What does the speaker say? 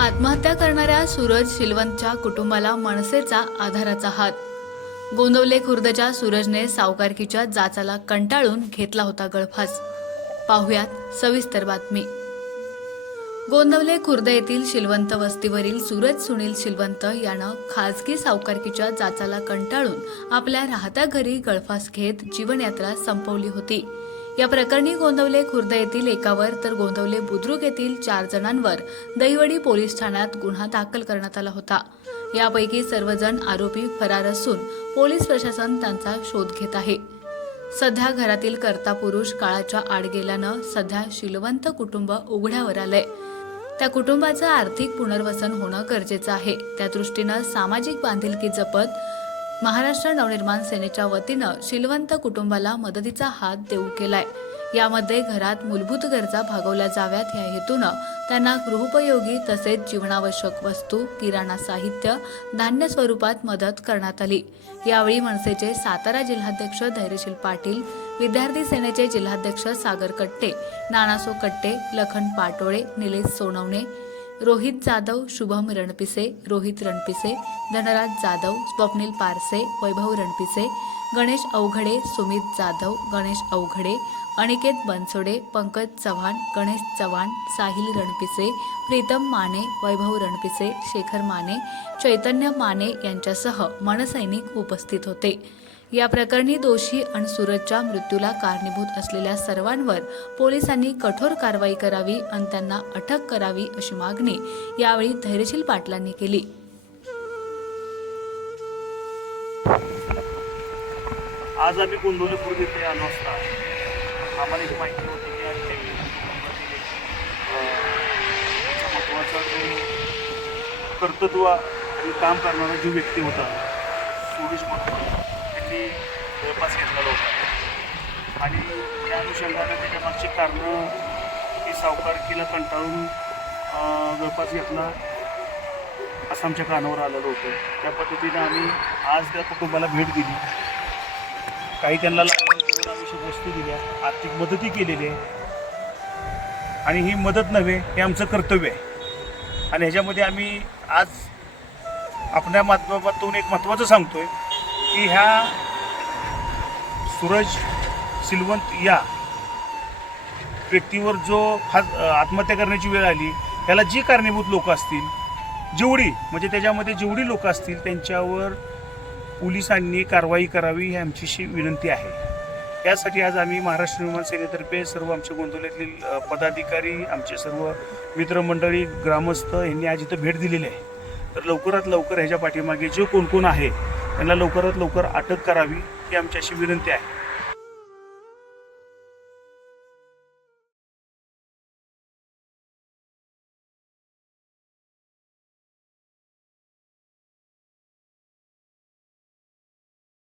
आत्महत्या करणाऱ्या सूरज शिलवंतच्या कुटुंबाला मनसेचा आधाराचा हात. गोंदवले खुर्दच्या सूरजने सावकारकीच्या जाचाला कंटाळून घेतला होता गळफास. पाहुयात सविस्तर बातमी. गोंदवले खुर्द येथील शिलवंत वस्तीवरील सूरज सुनील शिलवंत यानं खाजगी सावकारकीच्या जाचाला कंटाळून आपल्या राहत्या घरी गळफास घेत जीवनयात्रा संपवली होती. या प्रकरणी गोंदवले खुर्द येथील एकावर तर गोंदवले बुद्रुक येथील चार जणांवर दहिवडी पोलीस ठाण्यात गुन्हा दाखल करण्यात आला होता. यापैकी सर्वजण आरोपी फरार असून पोलीस प्रशासन त्यांचा शोध घेत आहे. सध्या घरातील कर्ता पुरुष काळाच्या आड गेल्यानं सध्या शिलवंत कुटुंब उघड्यावर आलंय. त्या कुटुंबाचं आर्थिक पुनर्वसन होणं गरजेचं आहे. त्या दृष्टीनं सामाजिक बांधिलकी जपत महाराष्ट्र नवनिर्माण सेनेच्या वतीनं शिलवंत कुटुंबाला मदतीचा हात देऊ केलाय. यामध्ये घरात मूलभूत गरजा भागवल्या जाव्यात. या हेतूनं त्यांना गृहोपयोगी तसेच जीवनावश्यक वस्तू किराणा साहित्य धान्य स्वरूपात मदत करण्यात आली. यावेळी मनसेचे सातारा जिल्हाध्यक्ष धैर्यशील पाटील विद्यार्थी सेनेचे जिल्हाध्यक्ष सागर कट्टे नानासो कट्टे लखन पाटोळे निलेश सोनवणे रोहित जाधव शुभम रणपिसे रोहित रणपिसे धनराज जाधव स्वप्नील पारसे वैभव रणपिसे गणेश अवघडे सुमित जाधव गणेश अवघडे अनिकेत बनसोडे पंकज चव्हाण गणेश चव्हाण साहिल रणपिसे प्रीतम माने वैभव रणपिसे शेखर माने चैतन्य माने यांच्यासह मनसैनिक उपस्थित होते. या प्रकरणी दोषी आणि सूरजच्या मृत्यूला कारणीभूत असलेल्या सर्वांवर पोलिसांनी कठोर कारवाई करावी आणि त्यांना अटक करावी अशी मागणी यावेळी धैर्यशील पाटलांनी केली. आज आम्ही गोंदवले पूर्वी आलो असता. आम्हाला एक माहिती होती की आज महत्त्वाचा जो कर्तृत्व आणि काम करणारा जो व्यक्ती होता सुरेश म्हणून त्यांनी जवळपास घेतलेला होता आणि त्या अनुषंगाने त्याच्यामागची कारणं की सावकारकीला कंटाळून जवळपास घेतला असं आमच्या कानावर आलेलं होतं. त्या पद्धतीने आम्ही आज त्या कुटुंबाला भेट दिली. काही त्यांना लागणाऱ्या वस्तू दिल्या आर्थिक मदतही केलेली आहे. आणि ही मदत नव्हे हे आमचं कर्तव्य आहे. आणि ह्याच्यामध्ये आम्ही आज आपल्या माध्यमातून एक महत्त्वाचं सांगतोय. की ह्या सूरज सिलवंत या व्यक्तीवर जो हा आत्महत्या करण्याची वेळ आली त्याला जी कारणीभूत लोक असतील जेवढी म्हणजे त्याच्यामध्ये जेवढी लोक असतील त्यांच्यावर पोलिसांनी कारवाई करावी ही आमचीशी विनंती आहे. यासाठी आज आम्ही महाराष्ट्र निर्माण सेनेतर्फे सर्व आमच्या गोंदवल्यातील पदाधिकारी आमचे सर्व मित्रमंडळी ग्रामस्थ यांनी आज इथं भेट दिलेली आहे. तर लवकरात लवकर ह्याच्या पाठीमागे जे कोण कोण आहे त्यांना लवकरात लवकर अटक करावी ही आमची अशी विनंती आहे.